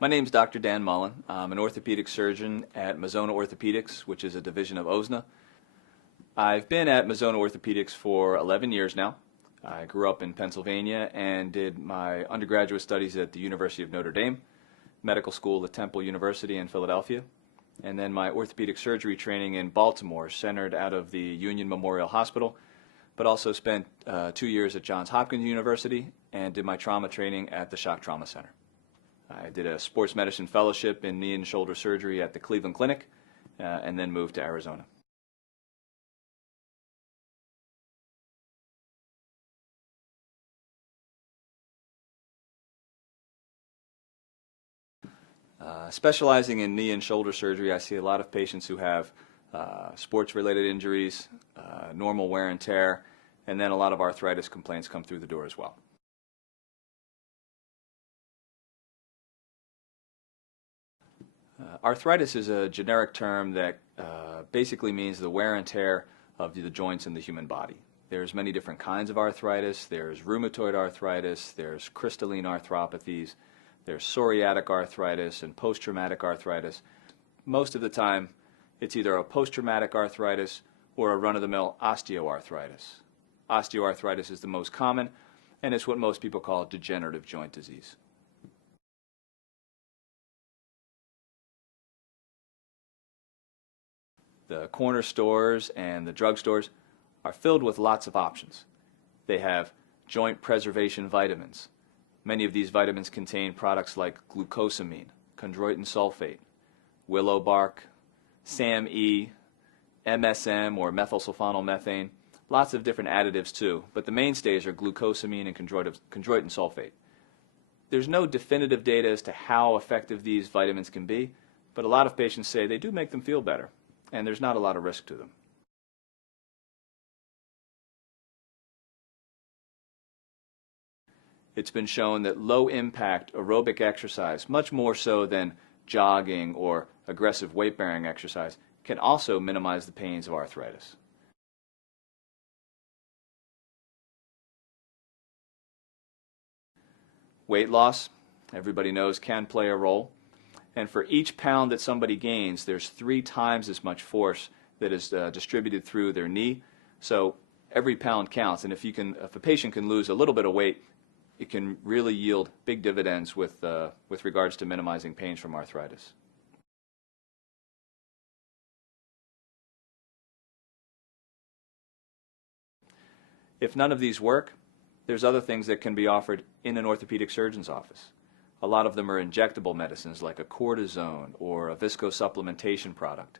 My name is Dr. Dan Mullen. I'm an orthopedic surgeon at Mazzona Orthopedics, which is a division of OSNA. I've been at Mazzona Orthopedics for 11 years now. I grew up in Pennsylvania and did my undergraduate studies at the University of Notre Dame, medical school at Temple University in Philadelphia, and then my orthopedic surgery training in Baltimore, centered out of the Union Memorial Hospital, but also spent 2 years at Johns Hopkins University and did my trauma training at the Shock Trauma Center. I did a sports medicine fellowship in knee and shoulder surgery at the Cleveland Clinic, and then moved to Arizona. Specializing in knee and shoulder surgery, I see a lot of patients who have sports-related injuries, normal wear and tear, and then a lot of arthritis complaints come through the door as well. Arthritis is a generic term that basically means the wear and tear of the joints in the human body. There's many different kinds of arthritis. There's rheumatoid arthritis, there's crystalline arthropathies, there's psoriatic arthritis and post-traumatic arthritis. Most of the time, it's either a post-traumatic arthritis or a run-of-the-mill osteoarthritis. Osteoarthritis is the most common, and it's what most people call degenerative joint disease. The corner stores and the drugstores are filled with lots of options. They have joint preservation vitamins. Many of these vitamins contain products like glucosamine, chondroitin sulfate, willow bark, SAM-E, MSM or methylsulfonylmethane, lots of different additives too, but the mainstays are glucosamine and chondroitin sulfate. There's no definitive data as to how effective these vitamins can be, but a lot of patients say they do make them feel better, and there's not a lot of risk to them. It's been shown that low-impact aerobic exercise, much more so than jogging or aggressive weight-bearing exercise, can also minimize the pains of arthritis. Weight loss, everybody knows, can play a role. And for each pound that somebody gains, there's 3 times as much force that is distributed through their knee. So every pound counts. And if a patient can lose a little bit of weight, it can really yield big dividends with regards to minimizing pains from arthritis. If none of these work, there's other things that can be offered in an orthopedic surgeon's office. A lot of them are injectable medicines like a cortisone or a viscosupplementation product.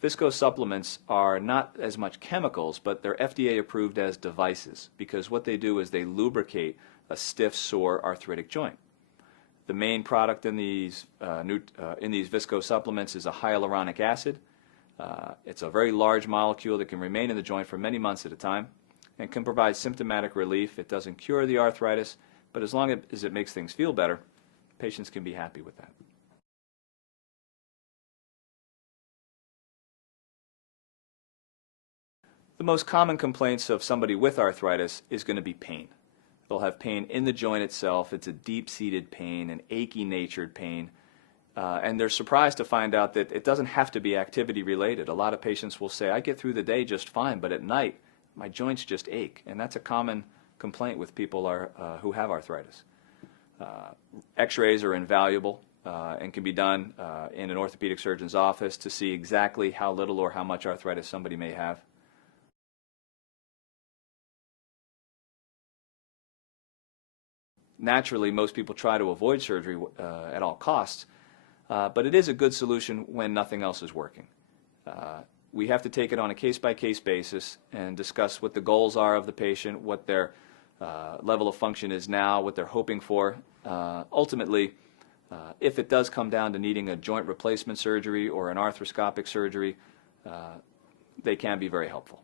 Viscosupplements are not as much chemicals, but they're FDA approved as devices because what they do is they lubricate a stiff, sore arthritic joint. The main product in these viscosupplements is a hyaluronic acid. It's a very large molecule that can remain in the joint for many months at a time and can provide symptomatic relief. It doesn't cure the arthritis, but as long as it makes things feel better, patients can be happy with that. The most common complaints of somebody with arthritis is going to be pain. They'll have pain in the joint itself. It's a deep-seated pain, an achy-natured pain, and they're surprised to find out that it doesn't have to be activity-related. A lot of patients will say, I get through the day just fine, but at night my joints just ache, and that's a common complaint with people who have arthritis. X-rays are invaluable and can be done in an orthopedic surgeon's office to see exactly how little or how much arthritis somebody may have. Naturally, most people try to avoid surgery at all costs, but it is a good solution when nothing else is working. We have to take it on a case-by-case basis and discuss what the goals are of the patient, what their level of function is now, what they're hoping for. Ultimately, if it does come down to needing a joint replacement surgery or an arthroscopic surgery, they can be very helpful.